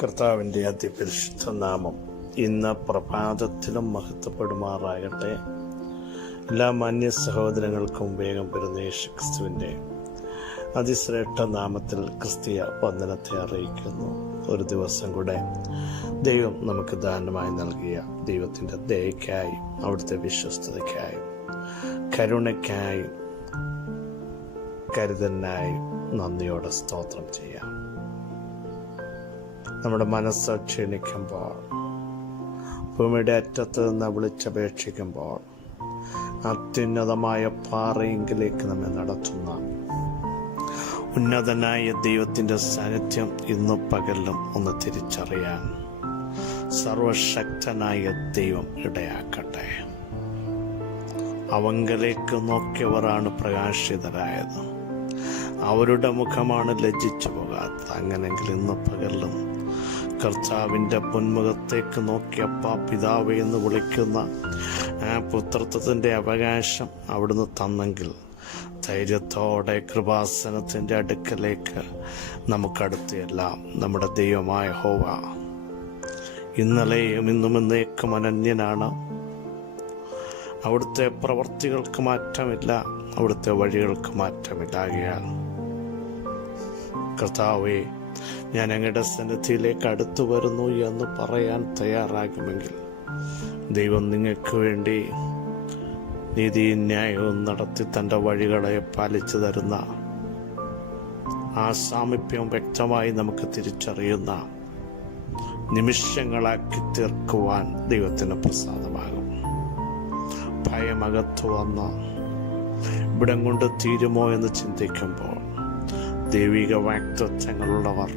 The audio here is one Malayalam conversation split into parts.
കർത്താവിൻ്റെ അതിപരിശുദ്ധ നാമം ഇന്ന് പ്രഭാതത്തിലും മഹത്വപ്പെടുമാറാകട്ടെ. എല്ലാ മാന്യ സഹോദരങ്ങൾക്കും വേഗം വരുന്ന യേശുക്രിസ്തുവിൻ്റെ അതിശ്രേഷ്ഠ നാമത്തിൽ ക്രിസ്തീയ വന്ദനത്തെ അറിയിക്കുന്നു. ഒരു ദിവസം കൂടെ ദൈവം നമുക്ക് ദാനമായി നൽകിയ ദൈവത്തിൻ്റെ ദയയ്ക്കായും അവിടുത്തെ വിശ്വസ്തതയ്ക്കായും കരുണയ്ക്കായും കരുതലിനായും നന്ദിയോടെ സ്തോത്രം ചെയ്യാം. നമ്മുടെ മനസ്സ് ക്ഷീണിക്കുമ്പോൾ, ഭൂമിയുടെ അറ്റത്ത് നിന്ന് വിളിച്ചപേക്ഷിക്കുമ്പോൾ അത്യുന്നതമായ പാറയെങ്കിലേക്ക് നമ്മെ നടത്തുന്ന ഉന്നതനായ ദൈവത്തിൻ്റെ സാന്നിധ്യം ഇന്ന് പകലിലും ഒന്ന് തിരിച്ചറിയാൻ സർവശക്തനായ ദൈവം ഇടയാക്കട്ടെ. അവങ്കലേക്ക് നോക്കിയവരാണ് പ്രകാശിതരായത്, അവരുടെ മുഖമാണ് ലജ്ജിച്ചു പോകാത്തത്. അങ്ങനെങ്കിൽ ഇന്ന് പകലിലും കർത്താവിൻ്റെ പൊന്മുഖത്തേക്ക് നോക്കി അപ്പാ പിതാവേ എന്ന് വിളിക്കുന്ന ആ പുത്രത്വത്തിൻ്റെ അവകാശം അവിടുന്ന് തന്നെങ്കിൽ ധൈര്യത്തോടെ കൃപാസനത്തിൻ്റെ അടുക്കലേക്ക് നമുക്കടുത്തെല്ലാം നമ്മുടെ ദൈവമായ യഹോവ ഇന്നലെയും ഇന്നും എന്നേക്കും അനന്യനാണ്. അവിടുത്തെ പ്രവർത്തികൾക്ക് മാറ്റമില്ല, അവിടുത്തെ വഴികൾക്ക് മാറ്റമില്ല. ആകയാൽ കർത്താവേ, ഞാൻ അങ്ങയുടെ സന്നിധിയിലേക്ക് അടുത്തു വരുന്നു എന്ന് പറയാൻ തയ്യാറാകുമെങ്കിൽ ദൈവം നിങ്ങൾക്ക് വേണ്ടി നീതിയും ന്യായവും നടത്തി തൻ്റെ വഴികളെ പാലിച്ചു തരുന്ന ആ സാമീപ്യം വ്യക്തമായി നമുക്ക് തിരിച്ചറിയുന്ന നിമിഷങ്ങളാക്കി തീർക്കുവാൻ ദൈവത്തിന് പ്രസാദമാകും. ഭയമകത്തു വന്ന് ഇവിടം കൊണ്ട് തീരുമോ എന്ന് ചിന്തിക്കുമ്പോൾ ദൈവിക വാഗ്ദത്തങ്ങളുള്ളവർ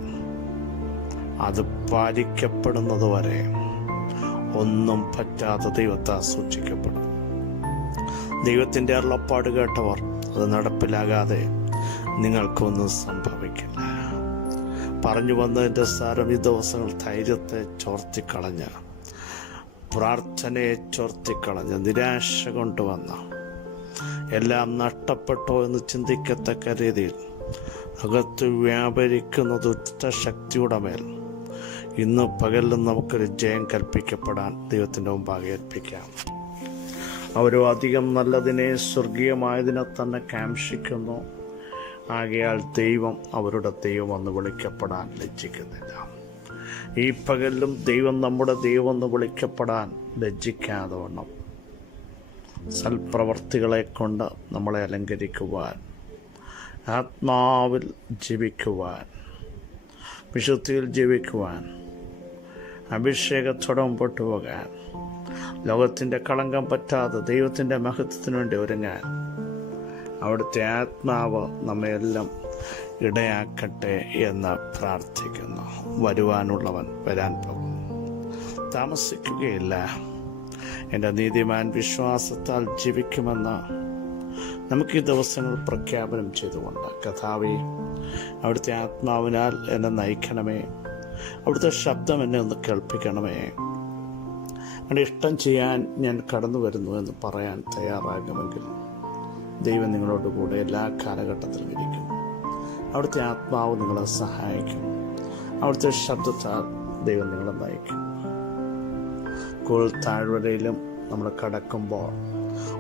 അത് പാലിക്കപ്പെടുന്നതുവരെ ഒന്നും പറ്റാതെ ദൈവത്താൽ സൂക്ഷിക്കപ്പെടും. ദൈവത്തിൻ്റെ അരുളപ്പാട് കേട്ടവർ അത് നടപ്പിലാകാതെ നിങ്ങൾക്കൊന്നും സംഭവിക്കില്ല. പറഞ്ഞു വന്നതിൻ്റെ സാരം ഈ ദിവസങ്ങൾ ധൈര്യത്തെ ചോർത്തിക്കളഞ്ഞ്, പ്രാർത്ഥനയെ ചോർത്തിക്കളഞ്ഞ്, നിരാശ കൊണ്ടുവന്ന എല്ലാം നഷ്ടപ്പെട്ടോ എന്ന് ചിന്തിക്കത്തക്ക രീതിയിൽ അകത്ത് വ്യാപരിക്കുന്ന ദുഷ്ടശക്തിയുടെ മേൽ ഇന്ന് പകലിലും നമുക്കൊരു ജയം കൽപ്പിക്കപ്പെടാൻ ദൈവത്തിൻ്റെ മുമ്പാകെ ഏൽപ്പിക്കാം. അവരോ അധികം നല്ലതിനെ സ്വർഗീയമായതിനെ തന്നെ കാംക്ഷിക്കുന്നു. ആകയാൽ ദൈവം അവരുടെ ദൈവം എന്ന് വിളിക്കപ്പെടാൻ ലജ്ജിക്കുന്നില്ല. ഈ പകലിലും ദൈവം നമ്മുടെ ദൈവം എന്ന് വിളിക്കപ്പെടാൻ ലജ്ജിക്കാതെ വണ്ണം സൽപ്രവർത്തികളെ കൊണ്ട് നമ്മളെ അലങ്കരിക്കുവാൻ, ആത്മാവിൽ ജീവിക്കുവാൻ, വിശുദ്ധിയിൽ ജീവിക്കുവാൻ, അഭിഷേകത്തോടെ മുമ്പോട്ട് പോകാൻ, ലോകത്തിൻ്റെ കളങ്കം പറ്റാതെ ദൈവത്തിൻ്റെ മഹത്വത്തിന് വേണ്ടി ഒരുങ്ങാൻ അവിടുത്തെ ആത്മാവ് നമ്മയെല്ലാം ഇടയാക്കട്ടെ എന്ന് പ്രാർത്ഥിക്കുന്നു. വരുവാനുള്ളവൻ വരാൻ പോകുന്നു, താമസിക്കുകയില്ല. എൻ്റെ നീതിമാൻ വിശ്വാസത്താൽ ജീവിക്കുമെന്ന് നമുക്ക് ഈ ദിവസങ്ങൾ പ്രഖ്യാപനം ചെയ്തുകൊണ്ട് കർത്താവേ, അവിടുത്തെ ആത്മാവിനാൽ എന്നെ നയിക്കണമേ, അവിടുത്തെ ശബ്ദം എന്നെ ഒന്ന് കേൾപ്പിക്കണമേ. എൻ്റെ ഇഷ്ടം ചെയ്യാൻ ഞാൻ കടന്നു വരുന്നു എന്ന് പറയാൻ തയ്യാറാകുമെങ്കിൽ ദൈവം നിങ്ങളോട് കൂടെ എല്ലാ കാലഘട്ടത്തിലും ഇരിക്കും. അവിടുത്തെ ആത്മാവ് നിങ്ങളെ സഹായിക്കും. അവിടുത്തെ ശബ്ദത്താൽ ദൈവം നിങ്ങളെ നയിക്കും. താഴ്വരയിലും നമ്മൾ കടക്കുമ്പോൾ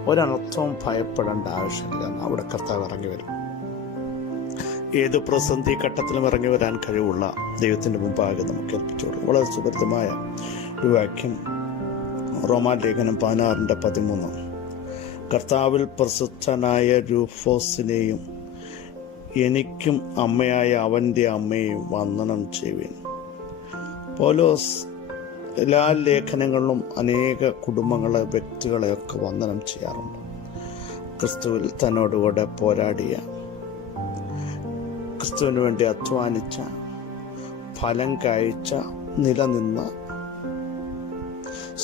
ഒരർത്ഥവും ഭയപ്പെടേണ്ട ആവശ്യമില്ല. അവിടെ കർത്താവ് ഇറങ്ങി വരും. ഏത് പ്രതിസന്ധി ഘട്ടത്തിലും ഇറങ്ങി വരാൻ കഴിവുള്ള ദൈവത്തിൻ്റെ മുമ്പാകെ നമുക്ക് ഏൽപ്പിച്ചോളൂ. വളരെ സുപരിതമായ ഒരു വാക്യം, റോമാലേഖനം 16:13. കർത്താവിൽ പ്രസിദ്ധനായ രൂഫോസിനെയും എനിക്കും അമ്മയായ അവൻ്റെ അമ്മയെയും വന്ദനം ചെയ്യുവിൻ. പൗലോസ് എല്ലാ ലേഖനങ്ങളിലും അനേക കുടുംബങ്ങളെ, വ്യക്തികളെയൊക്കെ വന്ദനം ചെയ്യാറുണ്ട്. ക്രിസ്തുവിൽ തന്നോടുകൂടെ പോരാടിയ, ക്രിസ്തുവിന് വേണ്ടി അധ്വാനിച്ച, ഫലം കായ്ച്ച, നിലനിന്ന,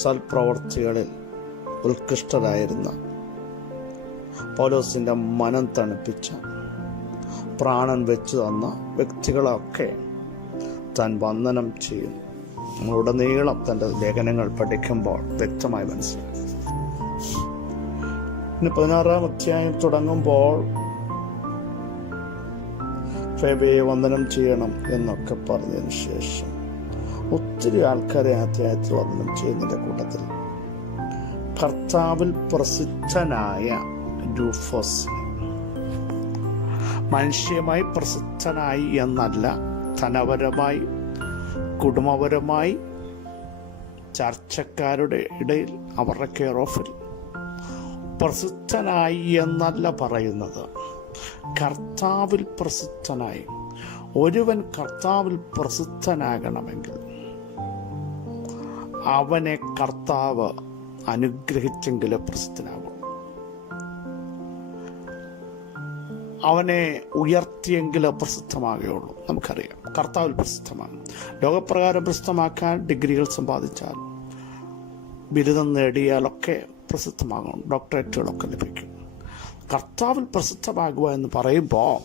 സൽപ്രവർത്തികളിൽ ഉത്കൃഷ്ടരായിരുന്ന, പൗലോസിൻ്റെ മനം തണുപ്പിച്ച, പ്രാണൻ വെച്ചു തന്ന വ്യക്തികളൊക്കെ താൻ വന്ദനം ചെയ്യുന്നു. ഉടനീളം തൻ്റെ ലേഖനങ്ങൾ പഠിക്കുമ്പോൾ വ്യക്തമായി മനസ്സിലാക്കും. ഇനി 16-ാം അധ്യായം തുടങ്ങുമ്പോൾ ഫേബയെ വന്ദനം ചെയ്യണം എന്നൊക്കെ പറഞ്ഞതിന് ശേഷം ഒത്തിരി ആൾക്കാരെ അധ്യായത്തിൽ വന്ദനം ചെയ്യുന്നതിൻ്റെ കൂട്ടത്തിൽ കർത്താവിൽ പ്രസിദ്ധനായ രൂഫോസ്, മനുഷ്യമായി പ്രസിദ്ധനായി എന്നല്ല, ധനപരമായി, കുടുംബപരമായി, ചർച്ചക്കാരുടെ ഇടയിൽ അവരുടെ കെയർ ഓഫിൽ പ്രസിദ്ധനായി എന്നല്ല പറയുന്നത്, കർത്താവിൽ പ്രസിദ്ധനായി. ഒരുവൻ കർത്താവിൽ പ്രസിദ്ധനാകണമെങ്കിൽ അവനെ കർത്താവ് അനുഗ്രഹിച്ചെങ്കിലേ പ്രസിദ്ധനാകും. അവനെ ഉയർത്തിയെങ്കിലേ പ്രസിദ്ധമാകുകയുള്ളൂ. നമുക്കറിയാം കർത്താവിൽ പ്രസിദ്ധമാണ്. ലോകപ്രകാരം പ്രസിദ്ധമാക്കാൻ ഡിഗ്രികൾ സമ്പാദിച്ചാൽ, ബിരുദം നേടിയാലൊക്കെ പ്രസിദ്ധമാകും, ഡോക്ടറേറ്റുകളൊക്കെ ലഭിക്കും. കർത്താവിൽ പ്രസിദ്ധമാകുക എന്ന് പറയുമ്പോൾ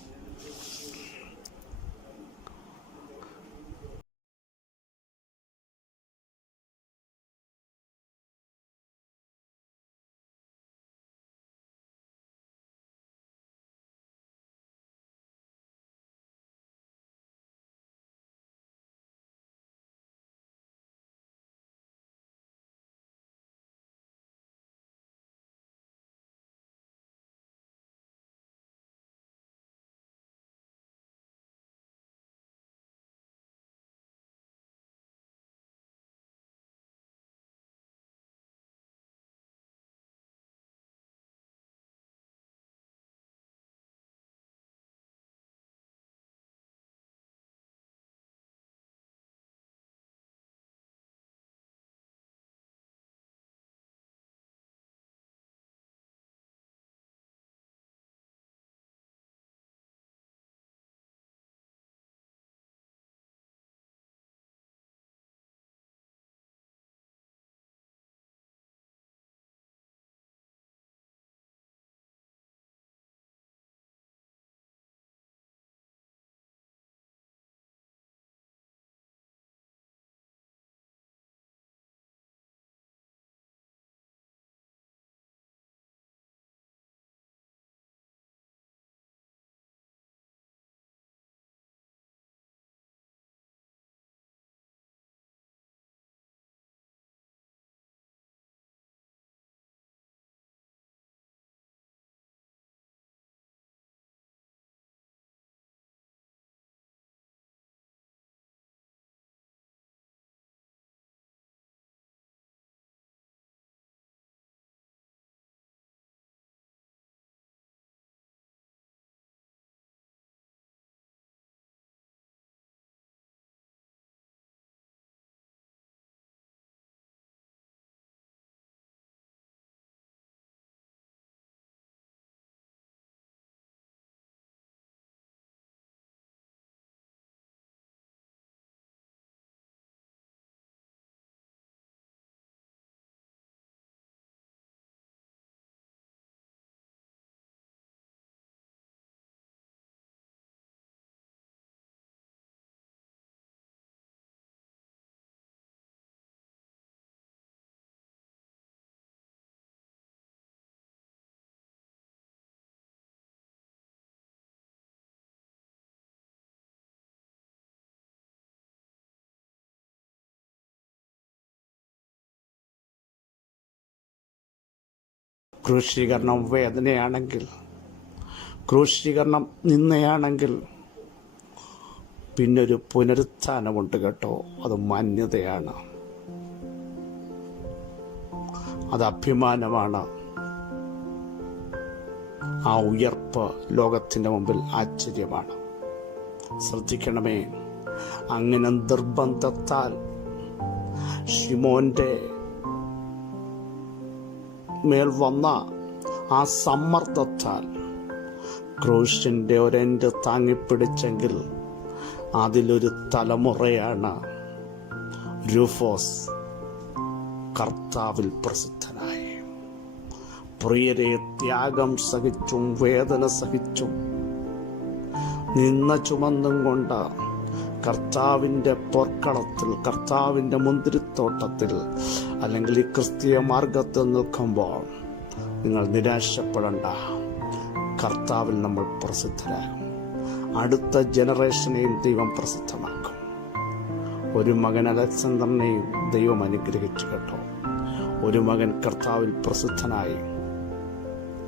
ക്രൂശീകരണം വേദനയാണെങ്കിൽ, ക്രൂശീകരണം നിന്നയാണെങ്കിൽ, പിന്നൊരു പുനരുത്ഥാനമുണ്ട് കേട്ടോ. അത് മാന്യതയാണ്, അത് അഭിമാനമാണ്. ആ ഉയർപ്പ് ലോകത്തിൻ്റെ മുമ്പിൽ ആശ്ചര്യമാണ്. ശ്രദ്ധിക്കണമേ, അങ്ങനെ നിർബന്ധത്താൽ ശിമോന്റെ മേൽ വന്ന ആ സമ്മർദ്ദത്താൽ ക്രൂശിന്റെ ഒരെൻഡ് താങ്ങിപ്പിടിച്ചെങ്കിൽ അതിലൊരു തലമുറയാണ് രൂഫോസ് കർത്താവിൽ പ്രസിദ്ധനായി. പ്രിയരെ, ത്യാഗം സഹിച്ചും വേദന സഹിച്ചും നിന്ന ചുമന്നും കൊണ്ട് കർത്താവിൻ്റെ പോർക്കളത്തിൽ, കർത്താവിൻ്റെ മുന്തിരിത്തോട്ടത്തിൽ, അല്ലെങ്കിൽ ഈ ക്രിസ്തീയ മാർഗത്തിൽ നിൽക്കുമ്പോൾ നിങ്ങൾ നിരാശപ്പെടേണ്ട. കർത്താവിൽ നമ്മൾ പ്രസിദ്ധരാകും. അടുത്ത ജനറേഷനെയും ദൈവം പ്രസിദ്ധമാക്കും. ഒരു മകൻ അലക്സാണ്ടറിനെയും ദൈവം അനുഗ്രഹിച്ചു കേട്ടോ. ഒരു മകൻ കർത്താവിൽ പ്രസിദ്ധനായി,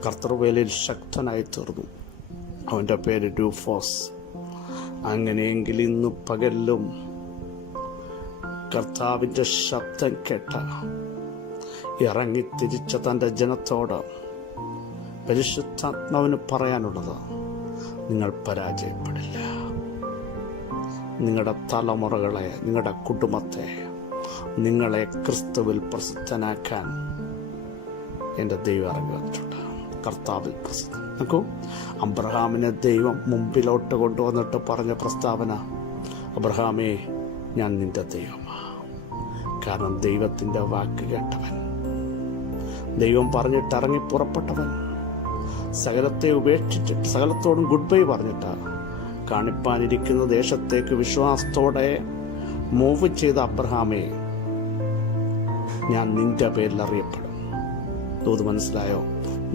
കർത്തൃവേലയിൽ ശക്തനായി തീർന്നു. അവൻ്റെ പേര് രൂഫോസ്. അങ്ങനെയെങ്കിൽ ഇന്ന് പകലിലും കർത്താവിൻ്റെ ശബ്ദം കേട്ട ഇറങ്ങിത്തിരിച്ച തൻ്റെ ജനത്തോട് പരിശുദ്ധാത്മാവിന് പറയാനുള്ളത്, നിങ്ങൾ പരാജയപ്പെടില്ല. നിങ്ങളുടെ തലമുറകളെ, നിങ്ങളുടെ കുടുംബത്തെ, നിങ്ങളെ ക്രിസ്തുവിൽ പ്രസിദ്ധനാക്കാൻ എൻ്റെ ദൈവം ഇറങ്ങി വന്നിട്ടുണ്ട്. കർത്താവിൽ പ്രസിദ്ധം. നോക്കൂ, അബ്രഹാമിനെ ദൈവം മുമ്പിലോട്ട് കൊണ്ടുവന്നിട്ട് പറഞ്ഞ പ്രസ്താവന, അബ്രഹാമേ, ഞാൻ നിന്റെ ദൈവമാ. കാരണം ദൈവത്തിൻ്റെ വാക്ക് കേട്ടവൻ, ദൈവം പറഞ്ഞിട്ട് ഇറങ്ങി പുറപ്പെട്ടവൻ, സകലത്തെ ഉപേക്ഷിച്ചിട്ട് സകലത്തോടും ഗുഡ് ബൈ പറഞ്ഞിട്ട് കാണിപ്പാനിരിക്കുന്ന ദേശത്തേക്ക് വിശ്വാസത്തോടെ മൂവ് ചെയ്ത അബ്രഹാമേ, ഞാൻ നിന്റെ പേരിൽ അറിയപ്പെടും. ഇത് മനസ്സിലായോ?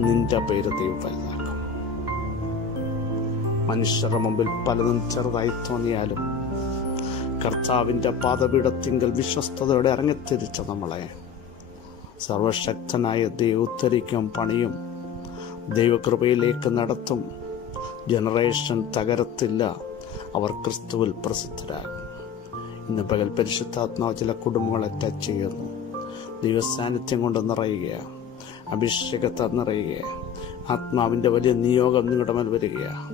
നിന്റെ പേര് ദൈവം വലുതാക്കും. മനുഷ്യരുടെ മുമ്പിൽ പലതും ചെറുതായി തോന്നിയാലും കർത്താവിൻ്റെ പാദപീഠത്തിങ്കൽ വിശ്വസ്തയോടെ ഇറങ്ങിത്തിരിച്ച നമ്മളെ സർവശക്തനായ ദൈവം ഉദ്ധരിക്കും, പണിയും, ദൈവകൃപയിലേക്ക് നടത്തും. ജനറേഷൻ തകരത്തില്ല. അവർ ക്രിസ്തുവിൽ പ്രസിദ്ധരാകും. ഇന്ന് പകൽ പരിശുദ്ധാത്മാവ് ചില കുടുംബങ്ങളെ ടച്ച് ചെയ്യുന്നു. ദൈവസാന്നിധ്യം കൊണ്ട് നിറയുകയാണ്, അഭിഷേകത്താൽ നിറയുകയാണ്. ആത്മാവിൻ്റെ വലിയ നിയോഗം നിങ്ങളുടെ മേൽ വരികയാണ്.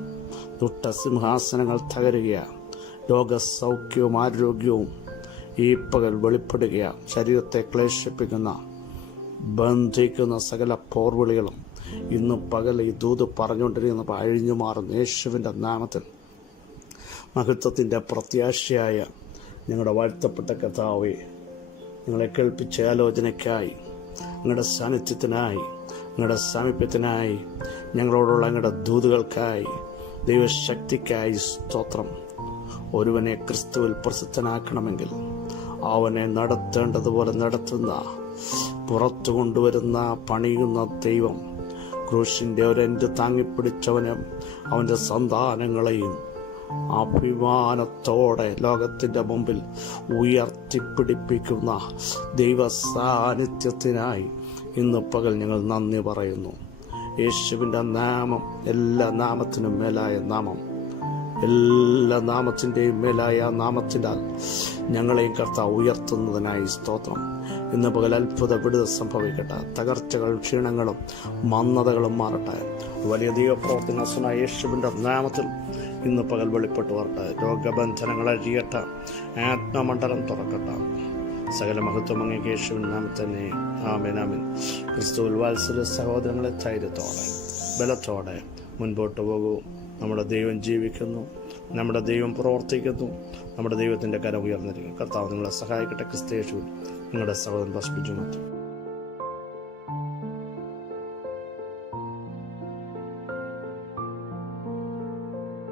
ദുഷ്ടസിംഹാസനങ്ങൾ തകരുകയാണ്. രോഗസൗഖ്യവും ആരോഗ്യവും ഈ പകൽ വെളിപ്പെടുകയാണ്. ശരീരത്തെ ക്ലേശിപ്പിക്കുന്ന, ബന്ധിക്കുന്ന സകല പോർവിളികളും ഇന്ന് പകൽ ഈ ദൂത് പറഞ്ഞുകൊണ്ടിരിക്കുന്നപ്പോൾ അഴിഞ്ഞു മാറുന്ന യേശുവിൻ്റെ നാമത്തിൽ മഹത്വത്തിൻ്റെ പ്രത്യാശയായ ഞങ്ങളുടെ വാഴ്ത്തപ്പെട്ട കർത്താവേ, നിങ്ങളെ കേൾപ്പിച്ച ആലോചനയ്ക്കായി, നിങ്ങളുടെ സാന്നിധ്യത്തിനായി, നിങ്ങളുടെ സാമീപ്യത്തിനായി, ഞങ്ങളോടുള്ള നിങ്ങളുടെ ദൂതുകൾക്കായി, ദൈവശക്തിക്കായി സ്തോത്രം. ഒരുവനെ ക്രിസ്തുവിൽ പ്രസിദ്ധനാക്കണമെങ്കിൽ അവനെ നടത്തേണ്ടതുപോലെ നടത്തുന്ന, പുറത്തു കൊണ്ടുവരുന്ന, പണിയുന്ന ദൈവം ക്രൂശിൻ്റെ ഒരെൻഡ് താങ്ങിപ്പിടിച്ചവനും അവൻ്റെ സന്താനങ്ങളെയും അഭിമാനത്തോടെ ലോകത്തിൻ്റെ മുമ്പിൽ ഉയർത്തിപ്പിടിപ്പിക്കുന്ന ദൈവ സാന്നിധ്യത്തിനായി ഇന്ന് പകൽ ഞങ്ങൾ നന്ദി പറയുന്നു. യേശുവിൻ്റെ നാമം എല്ലാ നാമത്തിനും മേലായ നാമം, എല്ലാ നാമത്തിൻ്റെയും മേലായ നാമത്തിനാൽ ഞങ്ങളെയും കർത്താവ് ഉയർത്തുന്നതിനായി സ്തോത്രം. ഇന്ന് പകൽ അത്ഭുത വിടുതൽ സംഭവിക്കട്ടെ. തകർച്ചകൾ, ക്ഷീണങ്ങളും മന്ദതകളും മാറട്ടെ. വലിയ ദൈവപ്രവർത്തനമായ യേശുവിൻ്റെ നാമത്തിൽ ഇന്ന് പകൽ വെളിപ്പെട്ട് വരട്ടെ. രോഗബന്ധനങ്ങൾ അഴിയട്ടെ. ആത്മമണ്ഡലം തുറക്കട്ടെ. സകല മഹത്വം അങ്ങേക്ക് യേശുവിൻ നാമത്തിൽ തന്നെ. ആമേൻ, ആമേൻ. ക്രിസ്തുവിൽ വാത്സല്യ സഹോദരങ്ങളെ ധൈര്യത്തോടെ, ബലത്തോടെ മുൻപോട്ട് പോകൂ. നമ്മുടെ ദൈവം ജീവിക്കുന്നു, നമ്മുടെ ദൈവം പ്രവർത്തിക്കുന്നു, നമ്മുടെ ദൈവത്തിൻ്റെ കരം ഉയർന്നിരിക്കും. കർത്താവ് നിങ്ങളെ സഹായിക്കട്ടെ. ക്രിസ്തു യേശുവിൽ നിങ്ങളുടെ സഹോദരൻ ബസ്പിച്ചു മാറ്റി.